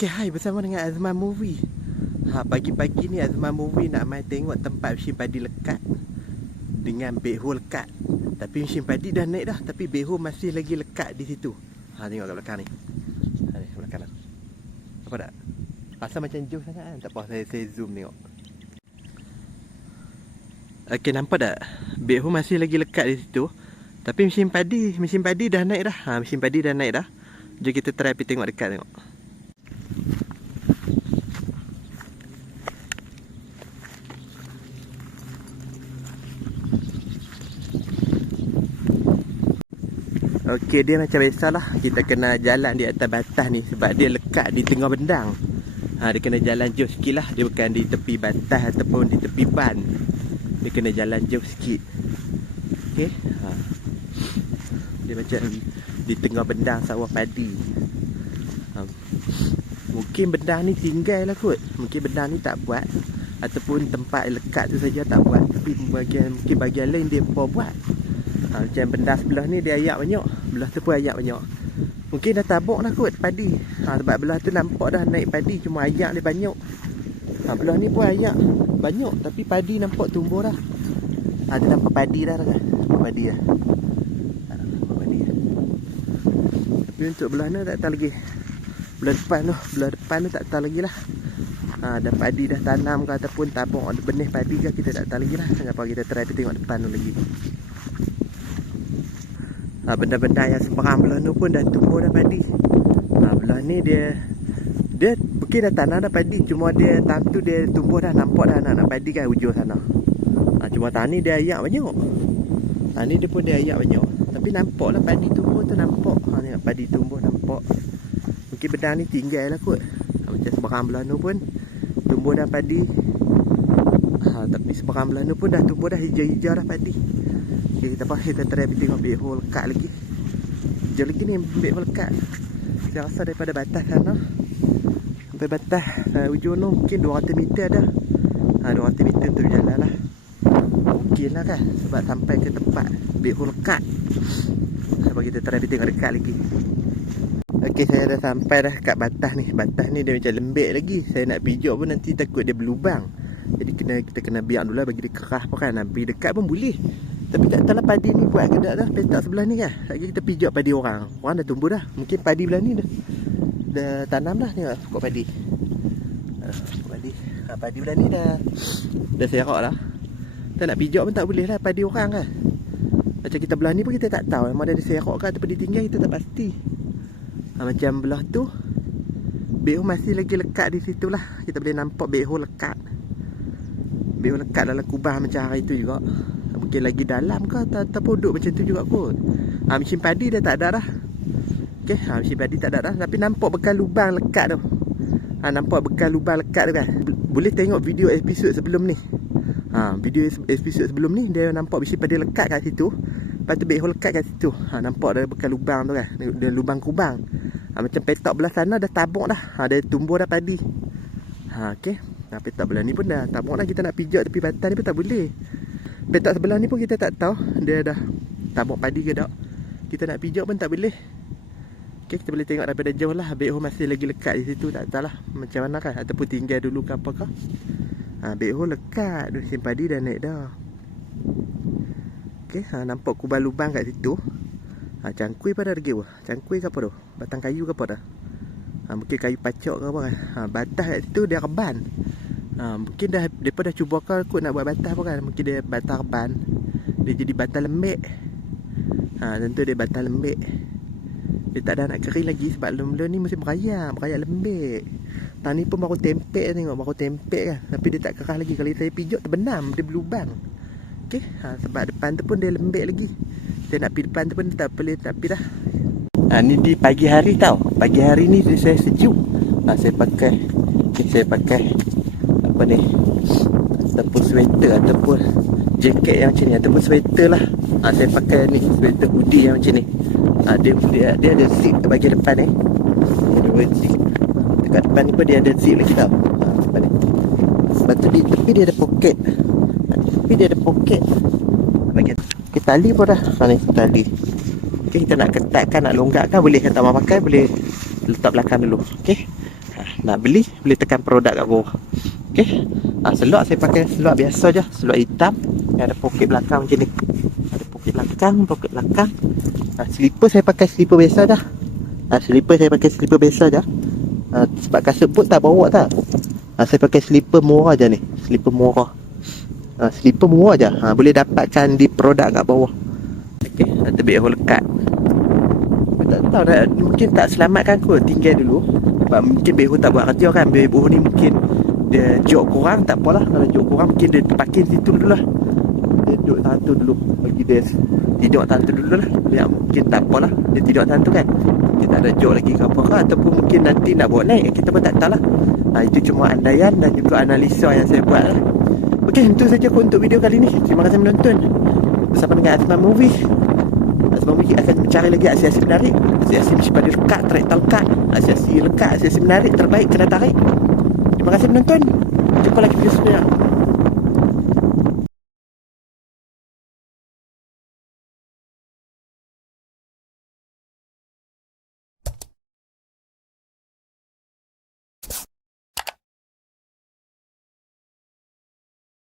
Okay, hai, bersama dengan Azman Movie. Pagi-pagi ni Azman Movie nak main tengok tempat mesin padi lekat dengan backhoe lekat. Tapi mesin padi dah naik dah, tapi backhoe masih lagi lekat di situ. Tengok kat belakang ni. Ni belakang kanan. Apa tak? Rasa macam jauh sangat kan? Tak apa, saya zoom tengok. Okay, nampak tak? Backhoe masih lagi lekat di situ. Tapi mesin padi dah naik dah. Mesin padi dah naik dah. Jom kita try pergi tengok dekat tengok. Okey, dia macam biasalah, kita kena jalan di atas batas ni sebab dia lekat di tengah bendang. Dia kena jalan jauh sikit lah. Dia bukan di tepi batas ataupun di tepi ban. Dia kena jalan jauh sikit. Okey. Dia macam di tengah bendang sawah padi. Mungkin bendang ni tinggal lah kot. Mungkin bendang ni tak buat, ataupun tempat lekat tu saja tak buat. Tapi mungkin bahagian lain dia buat. Macam benda sebelah ni dia ayak banyak, belah tu pun ayak banyak. Mungkin dah tabuk dah kot padi. Sebab belah tu nampak dah naik padi, cuma ayak dia banyak. Belah ni pun ayak banyak, tapi padi nampak tumbuh dah. Dia nampak padi dah kan. Nampak padi dah. Nampak padi dah. Tapi untuk belah ni tak tahu lagi. Belah depan tu tak tahu lagi lah. Dah padi dah tanam ke ataupun tabung benih padi ke, kita tak tahu lagi lah. Kenapa kita try tengok depan tu lagi. Benda-benda yang seberang belah tu pun dah tumbuh dah padi. Belah ni dia mungkin dah tanam dah padi, cuma dia time tu dia tumbuh dah, nampak dah anak-anak padi kan hujung sana. Cuma tahun ni dia ayak banyak. Ni dia pun dia ayak banyak, tapi nampak lah padi tumbuh tu, nampak. Tengok padi tumbuh nampak. Mungkin benda ni tinggal lah kot. Macam seberang belah tu pun tumbuh dah padi. Tapi seberang belah tu pun dah tumbuh dah hijau-hijau dah padi. Okay, kita try tengok backhoe lekat lagi. Jauh lagi ni backhoe lekat. Saya rasa daripada batas sana sampai batas ujung tu mungkin 200 meter dah. 200 meter untuk jalan lah. Mungkin lah kan, sebab sampai ke tempat backhoe lekat. Sebab kita try tengok dekat lagi. Okay, saya dah sampai dah kat batas ni. Batas ni dia macam lembek lagi. Saya nak pijak pun nanti takut dia berlubang. Jadi kita kena biar dulu lah bagi dia keras pun kan. Pergi dekat pun boleh. Tapi tak tahu lah padi ni buat ke tak dah. Petak sebelah ni kan. Lagi kita pijak padi orang. Orang dah tumbuh dah. Mungkin padi belah ni dah tanam dah. Tengok pokok padi. Padi belah ni dah serak lah. Kita nak pijak pun tak boleh lah padi orang kan. Macam kita belah ni pun kita tak tahu memang dia serak ke ataupun ditinggal, kita tak pasti. Macam belah tu backhoe masih lagi lekat di situ lah. Kita boleh nampak backhoe lekat. Backhoe lekat dalam kubah macam hari tu juga. Mungkin lagi dalam ke ataupun duduk macam tu juga kot. Mesin padi dah tak ada dah. Okay, mesin padi tak ada dah. Tapi nampak bekas lubang lekat tu. Nampak bekas lubang lekat tu kan. Boleh tengok video episod sebelum ni. Video episod sebelum ni dia nampak mesin padi lekat kat situ. Lepas tu backhoe lekat kat situ. Nampak ada bekas lubang tu kan. Dia lubang kubang. Macam petak belah sana dah tabuk dah. Dia tumbuh dah padi. Okay. Petak belah ni pun dah tabuk dah. Kita nak pijak tepi batas ni pun tak boleh. Petak sebelah ni pun kita tak tahu dia dah tabuk padi ke tak. Kita nak pijak pun tak boleh. Okay, kita boleh tengok daripada jauh lah. Backhoe masih lagi lekat di situ. Tak tahu lah macam mana kan, ataupun tinggal dulu ke apakah. Backhoe lekat. Mesin padi dah naik dah. Okay, nampak kubah lubang kat situ. Cangkui pada lagi apa? Cangkui ke apa tu? Batang kayu ke apa dah? Mungkin kayu pacok ke apa kan. Batas kat situ dia reban. Mungkin mereka dah cuba kot nak buat batas pun kan. Mungkin dia batas reban, dia jadi batas lembek. Tentu dia batas lembek. Dia tak ada nak kering lagi sebab lem-lem ni mesti berayak lembek. Tahun ni pun baru tempek, tengok baru tempek kan. Tapi dia tak keras lagi. Kalau saya pijak terbenam, dia berlubang. Okay, sebab depan tu pun dia lembek lagi. Saya nak pergi depan tu pun tak boleh, tapi dah. Ni di pagi hari tau. Pagi hari ni saya sejuk. Saya pakai apa ni, ataupun sweater ataupun jaket yang macam ni, ataupun sweater lah. Saya pakai ni sweater hoodie yang macam ni. Dia ada zip kat bahagian depan ni. Ada zip dekat depan ni pun dia ada zip lagi tau. Depan ni. Sebab tu tapi dia ada poket. Bahagian okay, tali pun dah. Ni tali. Okay, kita nak ketatkan, nak longgarkan boleh. Kata abang pakai boleh letak belakang dulu. Okay. nak beli, boleh tekan produk kat bawah. Okey. Seluar saya pakai seluar biasa je, seluar hitam yang ada poket belakang macam ni. Ada poket belakang. Slipper saya pakai slipper biasa dah. Slipper saya pakai slipper biasa je. Sebab kasut pun tak bawa tak. Saya pakai slipper murah je ni. Slipper murah. Slipper murah je. Boleh dapatkan di produk kat bawah. Okey, terbit hole lekat. Tak tahu dah, mungkin tak selamatkan kot, tinggal dulu. Sebab mungkin behu tak buat kerja kan. Behu ni mungkin dia jok kurang, tak apalah. Kalau jok kurang mungkin dia parking situ dulu lah. Dia duduk tantu dulu. Bagi dia tidur tantu dulu lah. Ya, mungkin tak apalah, dia tidur tantu kan. Kita ada jok lagi ke apa kan. Ataupun mungkin nanti nak bawa naik, kita pun tak tahu lah. Itu cuma andaian dan juga analisa yang saya buat lah. Okey, itu saja untuk video kali ni. Terima kasih menonton. Bersama dengan Azman Movie. Azman Movie akan mencari lagi aksi-aksi menarik, aksi-aksi pada lekat, tarik talkat, aksi-aksi lekat, aksi-aksi menarik terbaik kena tarik. Terima kasih menonton. Jumpa lagi video seterusnya.